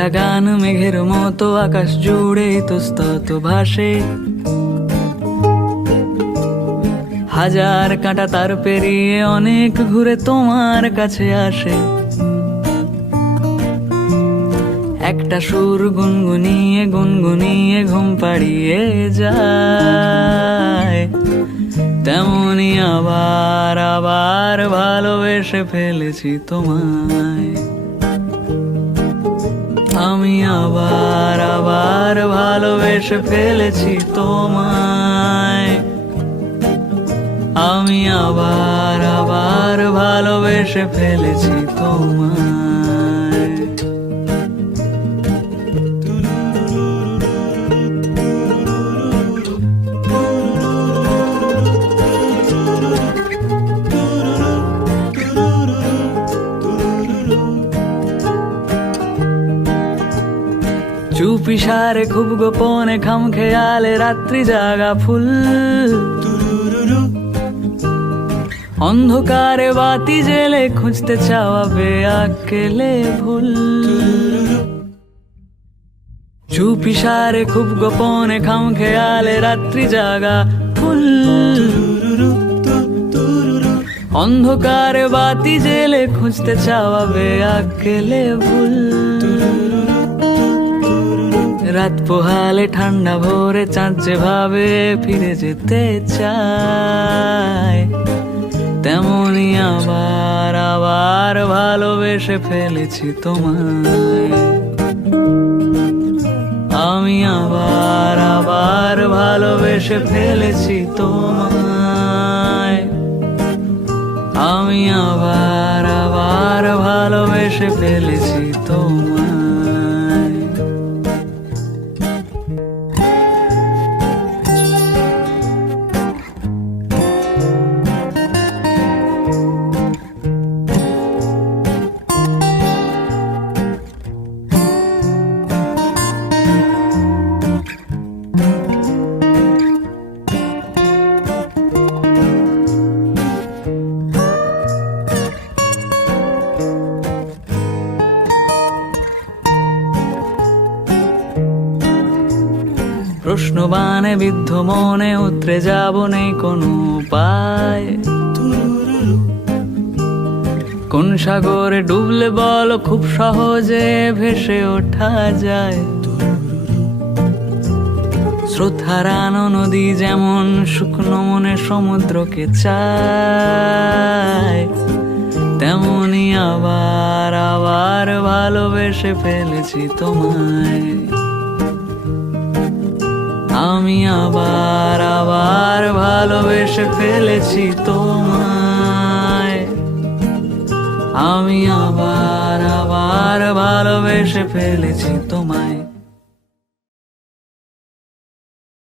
একটা গান মেঘের মতো আকাশ জুড়ে ইতস্তত ভাসে, হাজার কাঁটা তার পেরিয়ে অনেক ঘুরে তোমার কাছে আসে। একটা সুর গুনগুনিয়ে গুনগুনিয়ে ঘুম পাড়িয়ে যায়, তেমনি আবার আবার ভালোবেসে ফেলেছি তোমায়। আমি আবার আবার ভালোবেসে ফেলেছি তোমায়। আমি আবার আবার ভালোবেসে ফেলেছি তোমায়। চুপি সারে খুব গোপনে খাম খেয়ালে রাত্রি জাগা ফুল, অন্ধকারে বাতি জেলে খুঁজতে চাওয়া বেআকেলে ভুল। চুপি সারে খুব গোপনে খাম খেয়ালে রাত্রি জাগা ফুল, অন্ধকারে বাতি জেলে খুঁজতে চাওয়া বেআকেলে ভুল। রাত পোহালে ঠান্ডা ভোরে চাঁদ যেভাবে ফিরে যেতে চায়, তেমনি আবার আবার ভালোবেসে ফেলেছি তোমায়। আমি আবার আবার ভালোবেসে ফেলেছি তোমায়। আমি আবার আবার ভালোবেসে ফেলেছি তোমায়। প্রশ্নবানে বিদ্ধ মনে উতরে যাব নেই কোনো উপায়। কোন সাগরে ডুবলে বলো খুব সহজে ভেসে ওঠা যায়। স্রোত হারানো নদী যেমন শুকনো মনে সমুদ্রকে চায়, তেমনি আবার আবার ভালোবেসে ফেলেছি তোমায়। আমি আবার আবার ভালোবেসে ফেলেছি তোমায়। আমি আবার আবার ভালোবেসে ফেলেছি তোমায়।